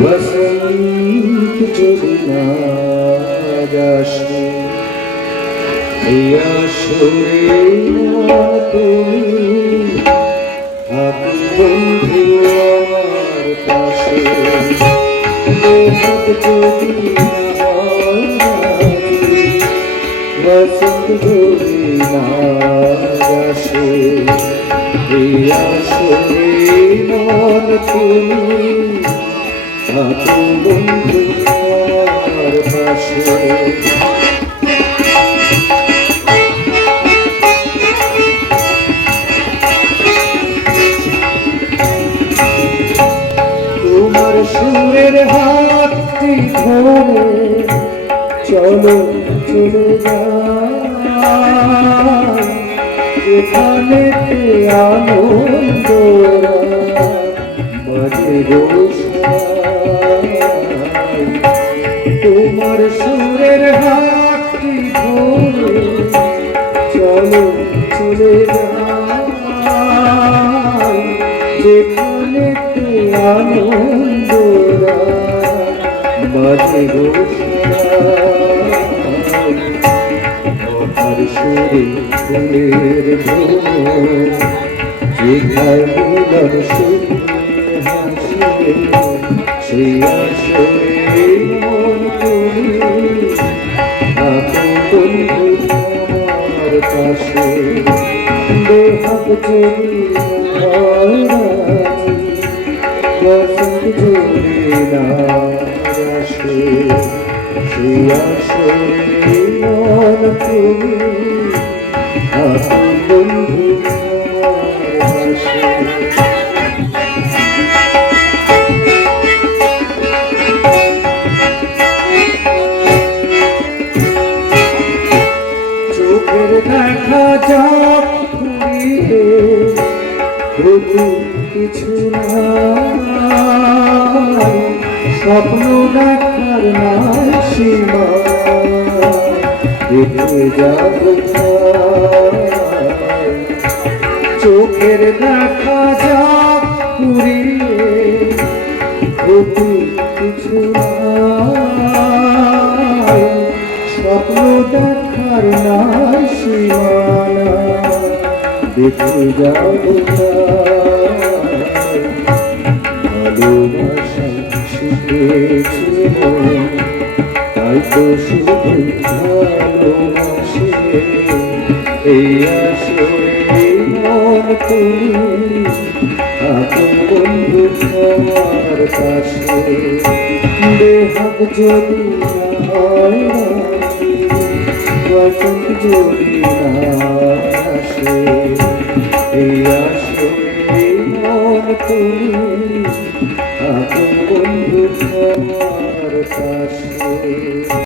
বসন্ত যদি না যাসে ইয়া সুরে তুমি আপন বন্ধু আমার পাশে বসন্ত যদি না বসন্ত যদি না যাসে ইয়া সুরে মন তুমি আপন বন্ধু আমার পাশে। তোমার চলো চলে যাই যেখানে আনন্দ বাজে তোমার সুরের হাতটি ধরে চলো চলে যাই। যেখানে আনন্দ বাজে গোসাই সুরে ফুলের ধুম যেখানে হাসে সেই আসরে মন তুমি আমার পাশে বেহাব চলি দেখা যাক কিছু নাই স্বপ্ন দেখার নাই সীমা। দেখে যাব চোখের দেখা ফুরিয়ে রূপু কিছু স্বপ্ন দেখার নাই দেখে যাব ভালোবাসা মন, তাই তো শুধু ভালোবাসে এই আসরে মন তুমি আপন বন্ধু আমার পাশে বেহাগ যদি হয় বসন্ত যদি না আসে এই আসরে তুমি আপন বন্ধু আমার পাশে।